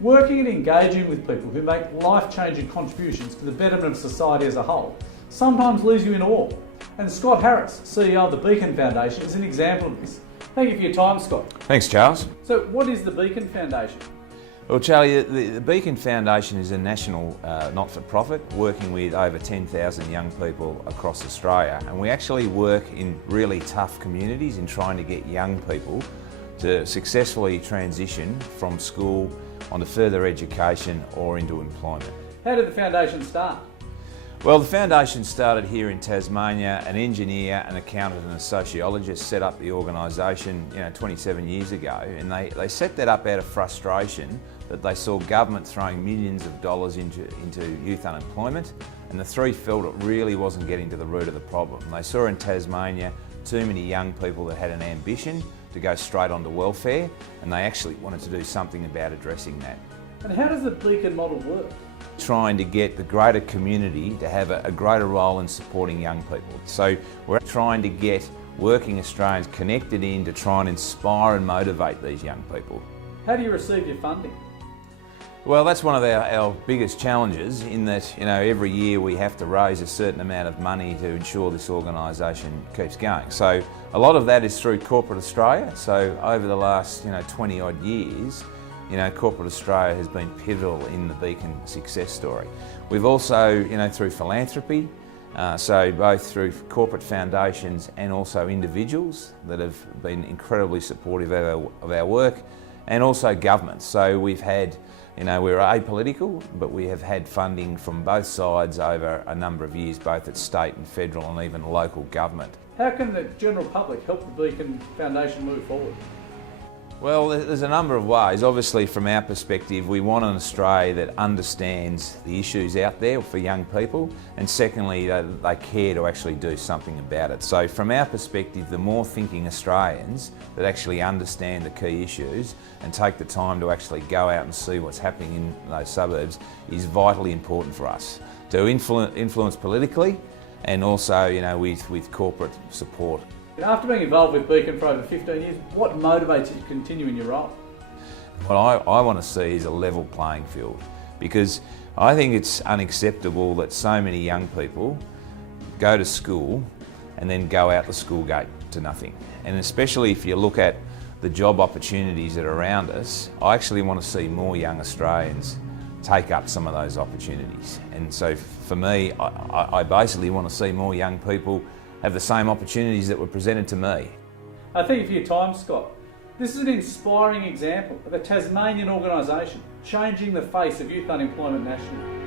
Working and engaging with people who make life-changing contributions to the betterment of society as a whole sometimes leaves you in awe. And Scott Harris, CEO of the Beacon Foundation, is an example of this. Thank you for your time, Scott. Thanks, Charles. So what is the Beacon Foundation? Well, Charlie, the Beacon Foundation is a national not-for-profit working with over 10,000 young people across Australia, and we actually work in really tough communities in trying to get young people to successfully transition from school onto further education or into employment. How did the foundation start? Well, the foundation started here in Tasmania. An engineer, an accountant and a sociologist set up the organisation 27 years ago, and they set that up out of frustration that they saw government throwing millions of dollars into youth unemployment, and the three felt it really wasn't getting to the root of the problem. They saw in Tasmania too many young people that had an ambition to go straight onto welfare, and they actually wanted to do something about addressing that. And how does the Beacon model work? Trying to get the greater community to have a greater role in supporting young people. So we're trying to get working Australians connected in to try and inspire and motivate these young people. How do you receive your funding? Well, that's one of our biggest challenges, in that every year we have to raise a certain amount of money to ensure this organisation keeps going. So a lot of that is through Corporate Australia. So over the last 20 odd years, Corporate Australia has been pivotal in the Beacon success story. We've also, through philanthropy, so both through corporate foundations and also individuals that have been incredibly supportive of our work, and also governments. So we've had, we're apolitical, but we have had funding from both sides over a number of years, both at state and federal and even local government. How can the general public help the Beacon Foundation move forward? Well, there's a number of ways. Obviously, from our perspective, we want an Australia that understands the issues out there for young people, and secondly, they care to actually do something about it. So from our perspective, the more thinking Australians that actually understand the key issues and take the time to actually go out and see what's happening in those suburbs is vitally important for us to influence politically, and also with corporate support. After being involved with Beacon for over 15 years, what motivates you to continue in your role? What I want to see is a level playing field, because I think it's unacceptable that so many young people go to school and then go out the school gate to nothing. And especially if you look at the job opportunities that are around us, I actually want to see more young Australians take up some of those opportunities. And so for me, I basically want to see more young people have the same opportunities that were presented to me. Thank you for your time, Scott. This is an inspiring example of a Tasmanian organisation changing the face of youth unemployment nationally.